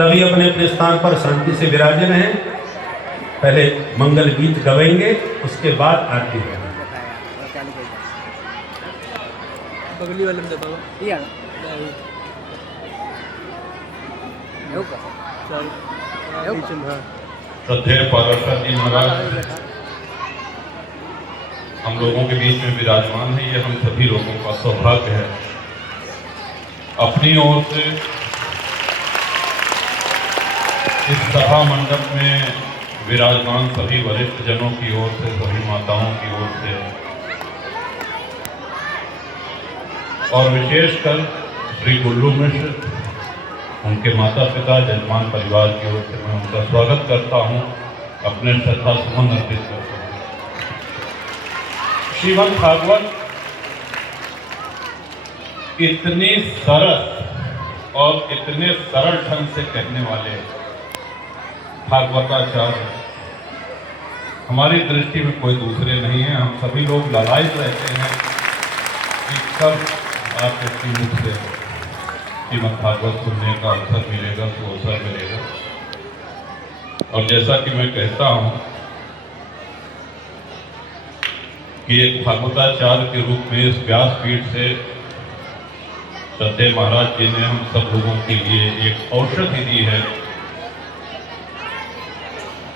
सभी अपने अपने स्थान पर शांति से विराजे रहें। पहले मंगल गीत गवाएंगे, उसके बाद आरती होगी। बगली वाले में दे बाबा श्रद्धेय पार्षद जी महाराज हम लोगों के बीच में विराजमान है। ये हम सभी लोगों का सौभाग्य है। अपनी ओर से इस सभा मंडप में विराजमान सभी वरिष्ठ जनों की ओर से, सभी माताओं की ओर से और विशेषकर श्री गुल्लू मिश्र, उनके माता पिता, जजमान परिवार की ओर से मैं उनका स्वागत करता हूं, अपने श्रद्धा सुमन अर्पित करता हूं। श्रीमद् भागवत इतनी सरस और इतने सरल ढंग से कहने वाले भागवताचार्य हमारी दृष्टि में कोई दूसरे नहीं है। हम सभी लोग लालायित रहते हैं कि कब आपके श्रीमुख से श्रीमद् भागवत सुनने का अवसर मिलेगा, तो अवसर मिलेगा। और जैसा कि मैं कहता हूं कि एक भागवताचार्य के रूप में इस व्यासपीठ से श्रद्धेय महाराज जी ने हम सब लोगों के लिए एक औषधि दी है।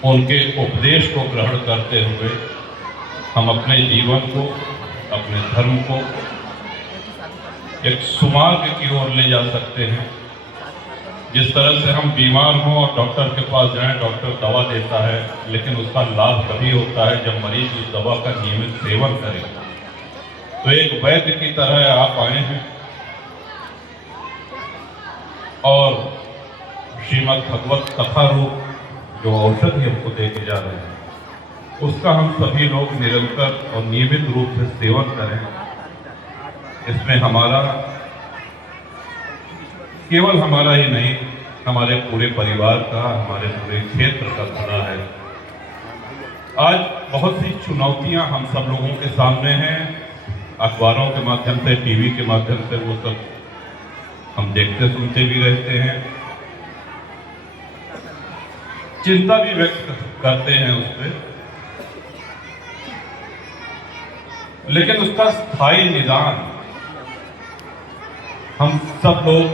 उनके उपदेश को ग्रहण करते हुए हम अपने जीवन को, अपने धर्म को एक सुमार्ग की ओर ले जा सकते हैं। जिस तरह से हम बीमार हों और डॉक्टर के पास जाएं, डॉक्टर दवा देता है, लेकिन उसका लाभ तभी होता है जब मरीज उस दवा का नियमित सेवन करे। तो एक वैद्य की तरह आप आए हैं और श्रीमद् भगवत कथा रूप जो औषधि हमको देके जा रहे हैं, उसका हम सभी लोग निरंतर और नियमित रूप से सेवन करें। इसमें हमारा, केवल हमारा ही नहीं, हमारे पूरे परिवार का, हमारे पूरे क्षेत्र का भला है। आज बहुत सी चुनौतियां हम सब लोगों के सामने हैं। अखबारों के माध्यम से, टीवी के माध्यम से वो सब हम देखते सुनते भी रहते हैं, चिंता भी व्यक्त करते हैं उस पर, लेकिन उसका स्थायी निदान हम सब लोग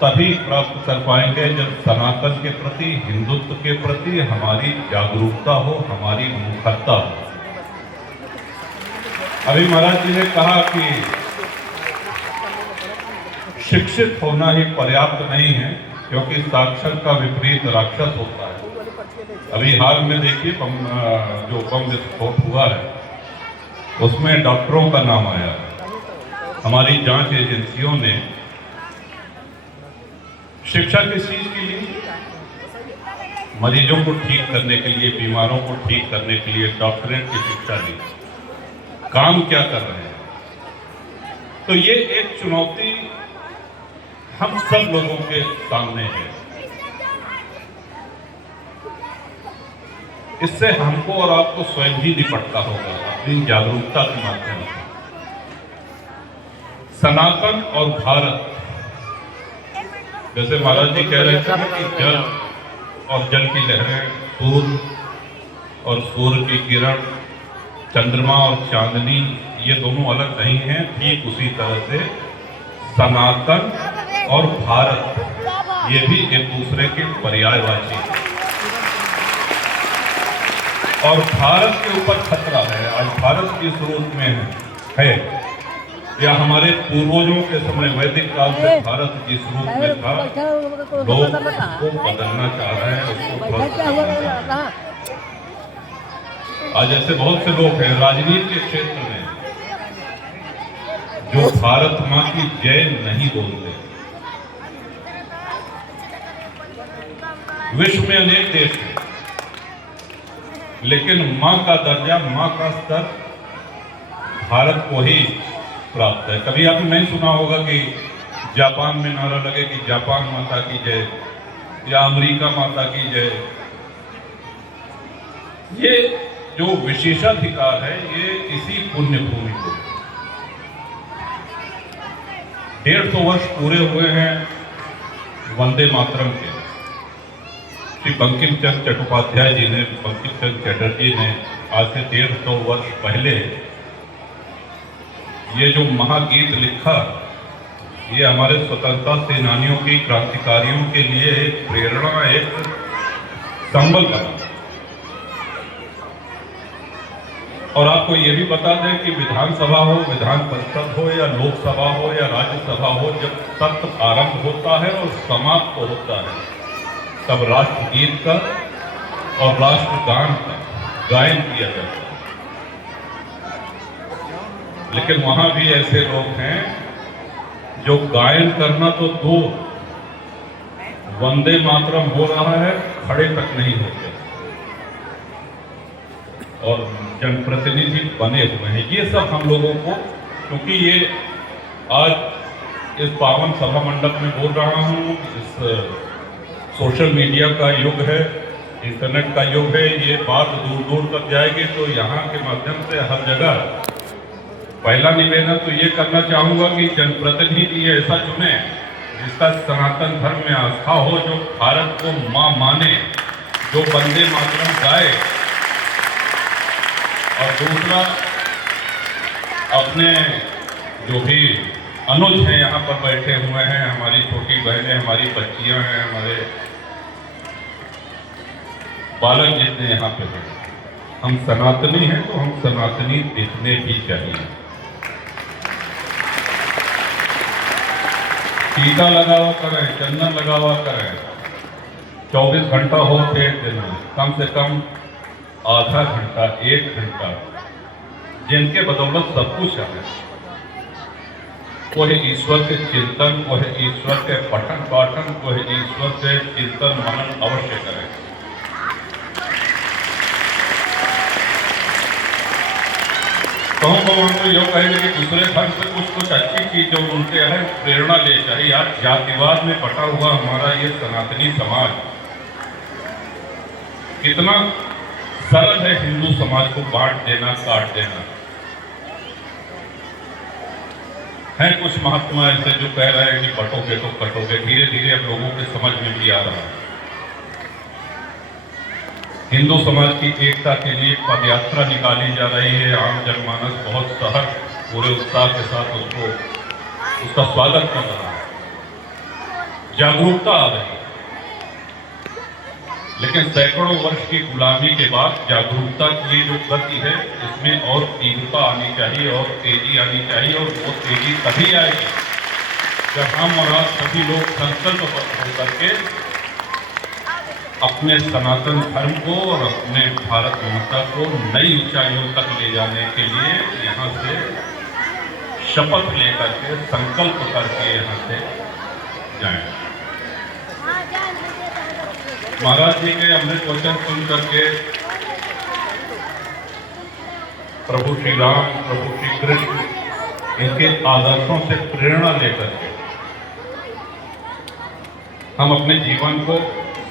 तभी प्राप्त कर पाएंगे जब सनातन के प्रति, हिंदुत्व के प्रति हमारी जागरूकता हो, हमारी मुखरता हो। अभी महाराज जी ने कहा कि शिक्षित होना ही पर्याप्त नहीं है, क्योंकि साक्षर का विपरीत राक्षस होता है। अभी हाल में देखिए जो बम विस्फोट हुआ है, उसमें डॉक्टरों का नाम आया। हमारी जांच एजेंसियों ने शिक्षा किस चीज के लिए? मरीजों को ठीक करने के लिए, बीमारों को ठीक करने के लिए डॉक्टरेट की शिक्षा दी। काम क्या कर रहे हैं? तो ये एक चुनौती हम सब लोगों के सामने है। इससे हमको और आपको स्वयं ही निपटना होगा अपनी जागरूकता के माध्यम से। सनातन और भारत, जैसे महाराज जी कह रहे थे कि जल और जल की लहरें, सूर्य और सूर्य की किरण, चंद्रमा और चांदनी, ये दोनों अलग नहीं हैं। ठीक उसी तरह से सनातन और भारत, ये भी एक दूसरे के पर्यायवाची हैं। और भारत के ऊपर खतरा है। आज भारत किस रूप में है, या हमारे पूर्वजों के समय वैदिक काल से भारत जिस रूप में था, लोग उसको बदलना चाह रहे हैं, उसको आज ऐसे बहुत से लोग हैं राजनीति के क्षेत्र में जो भारत माँ की जय नहीं बोलते। विश्व में अनेक देश हैं, लेकिन माँ का दर्जा, माँ का स्तर भारत को ही प्राप्त है। कभी आपने नहीं सुना होगा कि जापान में नारा लगे कि जापान माता की जय, या अमेरिका माता की जय। ये जो विशेषाधिकार है, ये इसी पुण्य भूमि को 150 वर्ष पूरे हुए हैं वंदे मातरम के। श्री बंकिम चंद्र चट्टोपाध्याय जी ने, बंकिम चंद्र चटर्जी ने आज से 150 वर्ष पहले ये जो महागीत लिखा, ये हमारे स्वतंत्रता सेनानियों की, क्रांतिकारियों के लिए एक प्रेरणा, एक संबल बना। और आपको ये भी बता दें कि विधानसभा हो, विधान परिषद हो या लोकसभा हो या राज्यसभा हो, जब सत्र आरंभ होता है और समाप्त होता है, तब राष्ट्रगीत का और राष्ट्रगान का गायन किया जाता है। लेकिन वहां भी ऐसे लोग हैं जो गायन करना तो दूर, वंदे मातरम हो रहा है, खड़े तक नहीं होते और जनप्रतिनिधि बने हुए हैं। ये सब हम लोगों को, क्योंकि ये आज इस पावन सभा मंडप में बोल रहा हूँ, इस सोशल मीडिया का युग है, इंटरनेट का युग है, ये बात दूर दूर तक जाएगी। तो यहाँ के माध्यम से हर जगह पहला निवेदन तो ये करना चाहूँगा कि जनप्रतिनिधि ऐसा चुने जिसका सनातन धर्म में आस्था हो, जो भारत को माँ माने, जो वंदे मातरम गाए। और दूसरा, अपने जो भी अनुज हैं यहाँ पर बैठे हुए हैं, हमारी छोटी बहनें, हमारी बच्चियां हैं, हमारे बालक जितने यहाँ पे हैं, हम सनातनी हैं तो हम सनातनी दिखने भी चाहिए। टीका लगा हुआ करें, चंदन लगा हुआ करें, 24 घंटा हो एक दिन में, कम से कम आधा घंटा, 1 घंटा, जिनके बदौलत सब कुछ है। वो है ईश्वर के चिंतन, वो है ईश्वर के पठन पाठन, वो है ईश्वर से चिंतन मनन अवश्य करें। कहूँ भगवान को यह कहेंगे कि दूसरे धर्म से कुछ अच्छी चीज जो उनके है प्रेरणा ले चाहिए। यार, जातिवाद में बटा हुआ हमारा ये सनातनी समाज कितना सरल है, हिंदू समाज को बांट देना, काट देना। है कुछ महात्मा ऐसे जो कह रहे हैं कि बटोगे तो कटोगे, धीरे धीरे अब लोगों के समझ में भी आ रहा है। हिंदू समाज की एकता के लिए पदयात्रा निकाली जा रही है, आम जनमानस बहुत सहर्ष पूरे उत्साह के साथ उसका स्वागत कर रहा है, जागरूकता आ रही है। लेकिन सैकड़ों वर्ष की गुलामी के बाद जागरूकता की ये जो गति है, इसमें और तीव्रता आनी चाहिए और तेजी आनी चाहिए। और वो तेजी तभी आएगी जब हम और आप सभी लोग संकल्पबद्ध होकर के अपने सनातन धर्म को और अपने भारत माता को नई ऊंचाइयों तक ले जाने के लिए यहाँ से शपथ लेकर के, संकल्प करके यहाँ से जाएं। महाराज जी के अमृत वचन सुन करके प्रभु श्री राम, प्रभु श्री कृष्ण, इनके आदर्शों से प्रेरणा लेकर के हम अपने जीवन को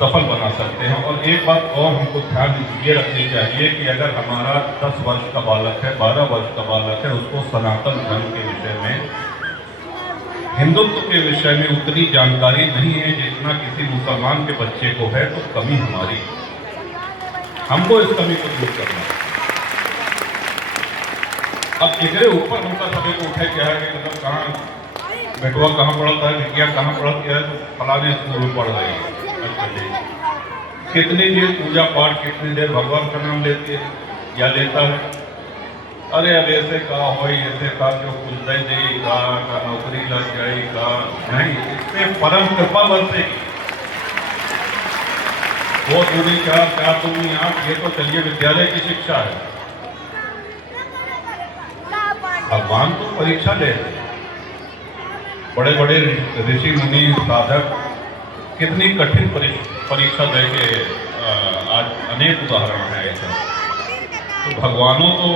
सफल बना सकते हैं। और एक बात और हमको ध्यान ये रखनी चाहिए कि अगर हमारा 10 वर्ष का बालक है, 12 वर्ष का बालक है, उसको सनातन धर्म के विषय में, हिंदुत्व के विषय में उतनी जानकारी नहीं है जितना किसी मुसलमान के बच्चे को है, तो कमी हमारी, हमको इस कमी को दूर करना। अब इसके ऊपर उनका सभी को उठे क्या है कि मतलब कहाँ बेटुआ कहाँ पढ़ता है, बिटिया कहाँ पढ़ती है, तो फलाने स्कूल में पढ़ रही है। कितनी देर पूजा पाठ, कितनी देर भगवान का नाम लेती है या लेता है। अरे अब ऐसे कहा हो, ऐसे कहा जो कुछ दे देगा, का नौकरी लग जाएगा, नहीं, इसमें परम कृपा बरसेगी। वो दूरी क्या तुम आप, ये तो चलिए विद्यालय की शिक्षा है। भगवान तो परीक्षा ले, बड़े बड़े ऋषि मुनि साधक कितनी कठिन परीक्षा देके आज अनेक उदाहरण है ऐसा। तो भगवानों तो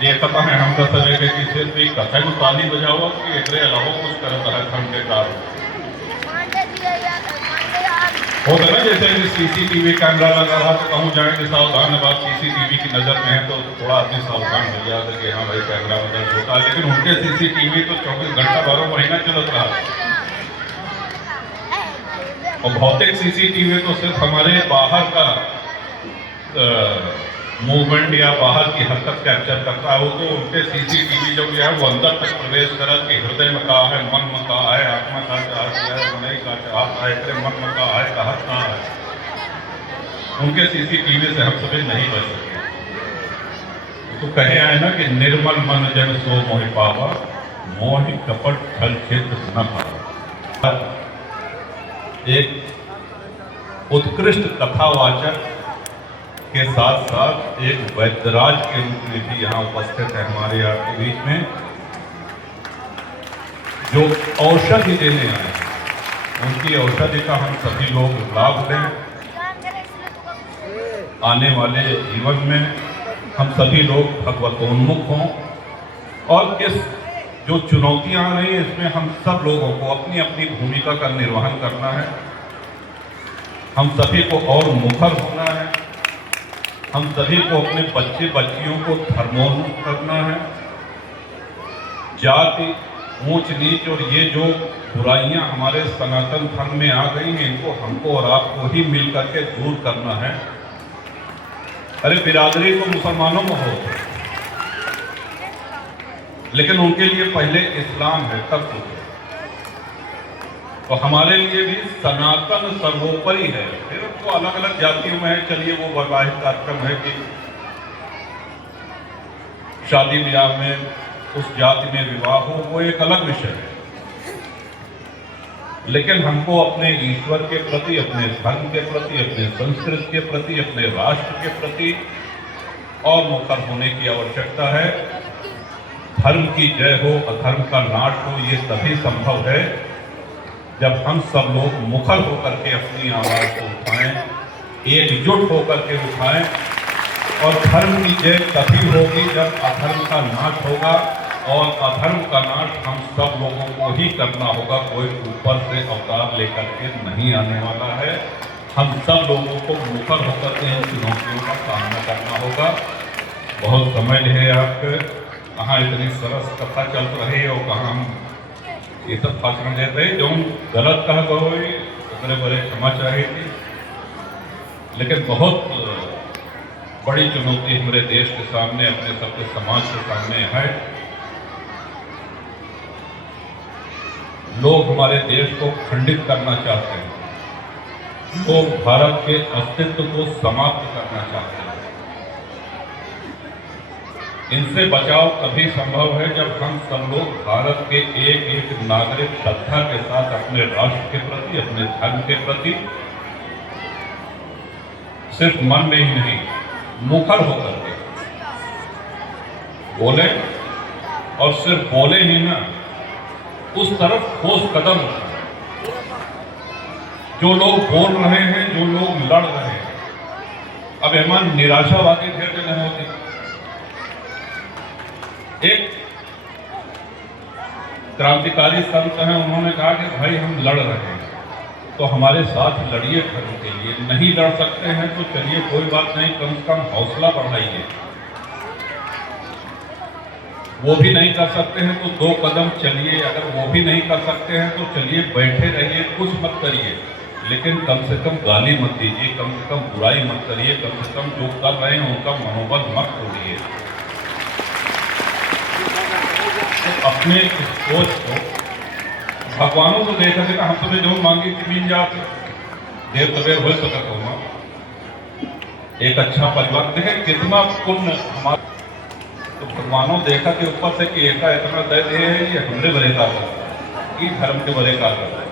देखता है हम कह सके कि सिर्फ एक कथा को ताली बजाओ कि एक अलावा कुछ करता है धर्म के कारण होता है ना। जैसे सीसीटीवी कैमरा लगा रहा तो कहूँ जाएंगे सावधान, अब आप सीसीटीवी की नजर में है तो थोड़ा आदमी सावधान हो जाता कि हाँ भाई कैमरा बदल होता है। लेकिन उनके सीसीटीवी तो 24 घंटा 12 महीना चलत रहा। और भौतिक सीसीटीवी तो सिर्फ हमारे बाहर का मूवमेंट या बाहर की हरकत कैप्चर करता है। वो तो उनके सीसीटीवी जो है वो अंदर तक प्रवेश कर कि हृदय में कहा है, मन में कहा है, आत्मा का चाहत है, नहीं का चाहत है, मन में कहा है, कहत कहाँ है। उनके सीसीटीवी से हम सभी नहीं बच सकते। तो कहे आए ना कि निर्मल मन जन सो मोहि पावा, मोहि कपट छल क्षेत्र न पावा। एक उत्कृष्ट कथावाचक के साथ साथ एक वैद्यराज के रूप में भी यहाँ उपस्थित है हमारे आपके बीच में, जो औषधि देने आए हैं। उनकी औषधि का हम सभी लोग लाभ लें। आने वाले जीवन में हम सभी लोग भगवतोन्मुख हों और इस जो चुनौतियां आ रही हैं इसमें हम सब लोगों को अपनी अपनी भूमिका का निर्वहन करना है। हम सभी को और मुखर होना है। हम सभी को अपने बच्चे बच्चियों को धर्मोन्मुख करना है। जाति, ऊंच नीच और ये जो बुराइयां हमारे सनातन धर्म में आ गई हैं, इनको हमको और आपको ही मिल करके दूर करना है। अरे बिरादरी तो मुसलमानों में हो, लेकिन उनके लिए पहले इस्लाम है तब तो। तो हमारे लिए भी सनातन सर्वोपरि है। फिर तो अलग अलग जातियों में है, चलिए वो वैवाहिक कार्यक्रम है कि शादी ब्याह में उस जाति में विवाह हो, वो एक अलग विषय है। लेकिन हमको अपने ईश्वर के प्रति, अपने धर्म के प्रति, अपने संस्कृति के प्रति, अपने राष्ट्र के प्रति और मुखर होने की आवश्यकता है। धर्म की जय हो, अधर्म का नाश हो, ये तभी संभव है जब हम सब लोग मुखर होकर के अपनी आवाज को उठाएं, एकजुट होकर के उठाएं। और धर्म की जय तभी होगी जब अधर्म का नाश होगा, और अधर्म का नाश हम सब लोगों को ही करना होगा। कोई ऊपर से अवतार लेकर के नहीं आने वाला है। हम सब लोगों को मुखर होकर के इन चुनौतियों का सामना करना होगा। बहुत समय है आपके कहाँ इतनी सरस कथा चल रही है और कहाँ हम ये सब भाषण देते हैं। जो गलत कहा गए बड़े बड़े क्षमा चाहिए थी, लेकिन बहुत बड़ी चुनौती हमारे देश के सामने, अपने सबके समाज के सामने है। लोग हमारे देश को खंडित करना चाहते हैं। लोग भारत के अस्तित्व को समाप्त करना चाहते हैं। इनसे बचाव तभी संभव है जब हम सब लोग भारत के एक एक नागरिक श्रद्धा के साथ अपने राष्ट्र के प्रति, अपने धर्म के प्रति सिर्फ मन में ही नहीं, मुखर होकर के बोले। और सिर्फ बोले ही ना, उस तरफ ठोस कदम उठाए। जो लोग बोल रहे हैं, जो लोग लड़ रहे हैं, अब एमन निराशावादी ढेर जगह होती। एक क्रांतिकारी संत हैं, उन्होंने कहा कि भाई हम लड़ रहे हैं तो हमारे साथ लड़िए धर्म के लिए। नहीं लड़ सकते हैं तो चलिए कोई बात नहीं, कम से कम हौसला बढ़ाइए। वो भी नहीं कर सकते हैं तो 2 कदम चलिए। अगर वो भी नहीं कर सकते हैं तो चलिए बैठे रहिए, कुछ मत करिए, लेकिन कम से कम गाली मत दीजिए, कम से कम बुराई मत करिए, कम से कम जो कर रहे हैं उनका मनोबल मत तोड़िए। अपने सोच को भगवानों को देखा देगा। हम तुम्हें जो मांगी थी मिल जाते, देर सवेर हो सकता होगा। एक अच्छा परिवार देखे कितना पुण्य हमारा। तो भगवानों देखा के ऊपर से कि एका इतना दे दे है, ये हमरे बरे का करता है, धर्म के बरे का करता है।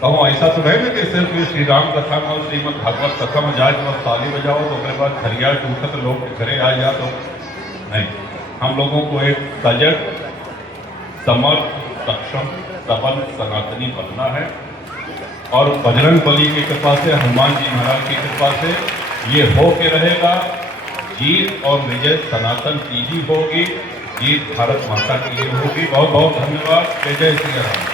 कहूँ ऐसा तो नहीं ना कि सिर्फ श्री राम कथा में और श्रीमद भागवत कथा में जाए तो ताली बजाओ तो उसके बाद खरिया टूटत लोग घरे आ जा, तो नहीं। हम लोगों को एक सजग, समर्थ, सक्षम, सबल सनातनी बनना है। और बजरंग बली की कृपा से, हनुमान जी महाराज की कृपा से ये हो के रहेगा। जीत और विजय सनातन की ही होगी। जीत भारत माता के लिए होगी। बहुत बहुत धन्यवाद। जय जय श्री राम।